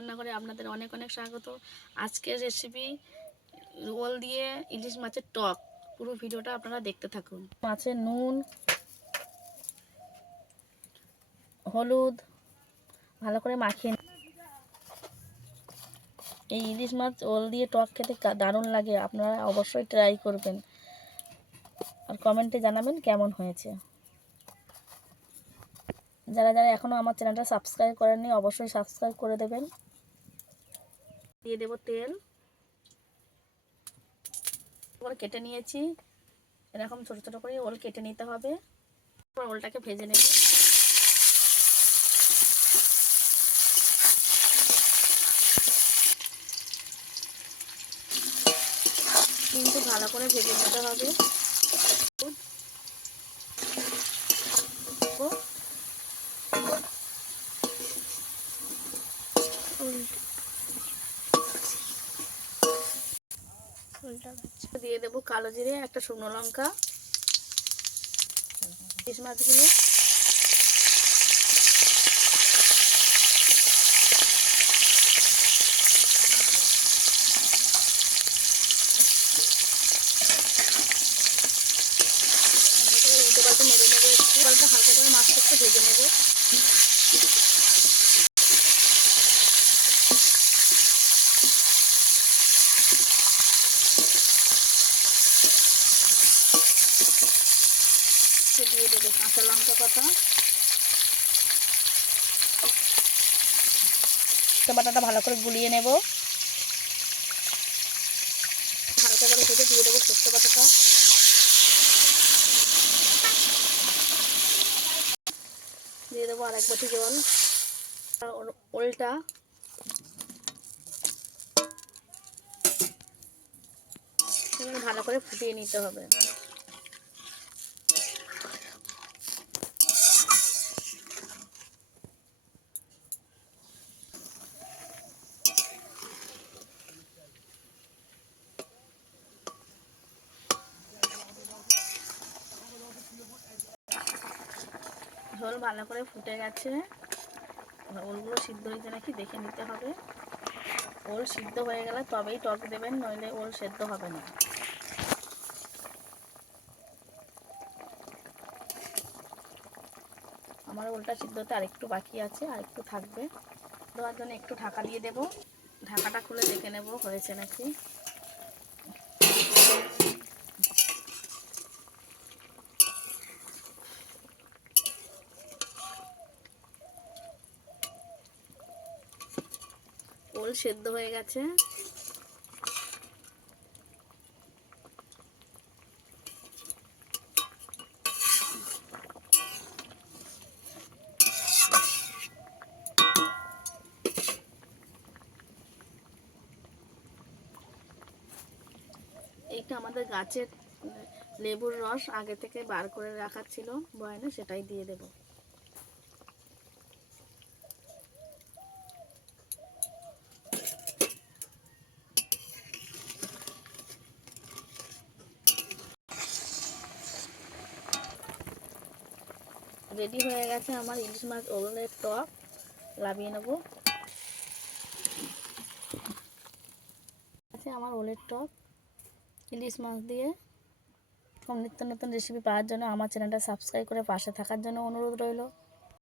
রান্নাঘরে আপনাদের অনেক অনেক স্বাগত। আজকের রেসিপি ওল দিয়ে ইলিশ মাছের টক। পুরো ভিডিওটা আপনারা দেখতে থাকুন। মাছের নুন, হলুদ ভালো করে মাখিয়ে, এই ইলিশ মাছ ওল দিয়ে টক খেতে দারুণ লাগে। আপনারা অবশ্যই ট্রাই করবেন আর কমেন্টে জানাবেন কেমন হয়েছে। যারা যারা এখনও আমার চ্যানেলটা সাবস্ক্রাইব করেননি অবশ্যই সাবস্ক্রাইব করে দেবেন। দিয়ে দেব তেল, ওল কেটে নিয়েছি, এরকম ছোট ছোট করে ওল কেটে নিতে হবে। ওলটাকে ভেজে নেব। কিন্তু ভালো করে ভেজে নিতে হবে। দিয়ে দেবো কালো জিরে, একটা শুকনো লঙ্কা, ইলিশ মাছগুলো উল্টো পাল্টা নেড়ে নেবো, একটু পাল্টা হালকা করে মাছটা একটু ভেজে নেবো। দিয়ে দেবো কাঁচা লঙ্কা পাতা, বাটাটা ভালো করে গুলিয়ে নেব। হালকা করে ভেজে দিয়ে দেবো সর্ষে বাটাটা, দিয়ে দেবো আর এক বাটি জল। ওলটা ভালো করে ফুটিয়ে নিতে হবে। ঝোল ভালো করে ফুটে গেছে। ওলগুলো সিদ্ধ হয়েছে নাকি দেখে নিতে হবে। ওল সিদ্ধ হয়ে গেলে তবেই টক দেবেন, নইলে ওল সেদ্ধ হবে না। আমার ওলটা সিদ্ধ হতে আরেকটু বাকি আছে, আরেকটু থাকবে। দেওয়ার জন্য একটু ঢাকা দিয়ে দেব। ঢাকাটা খুলে দেখে নেব হয়েছে নাকি। ওল সেদ্ধ হয়ে গেছে। এইটা আমাদের গাছের লেবুর রস আগে থেকে বার করে রাখা ছিল বয়ামে, সেটাই দিয়ে দেব। রেডি হয়ে গেছে আমার ইলিশ মাছ ওলের টক। লাভিয়ে নেব। আছে আমার ওলের টক ইলিশ মাছ দিয়ে। নিত্য নতুন রেসিপি পাওয়ার জন্য আমার চ্যানেলটা সাবস্ক্রাইব করে পাশে থাকার জন্য অনুরোধ রইল।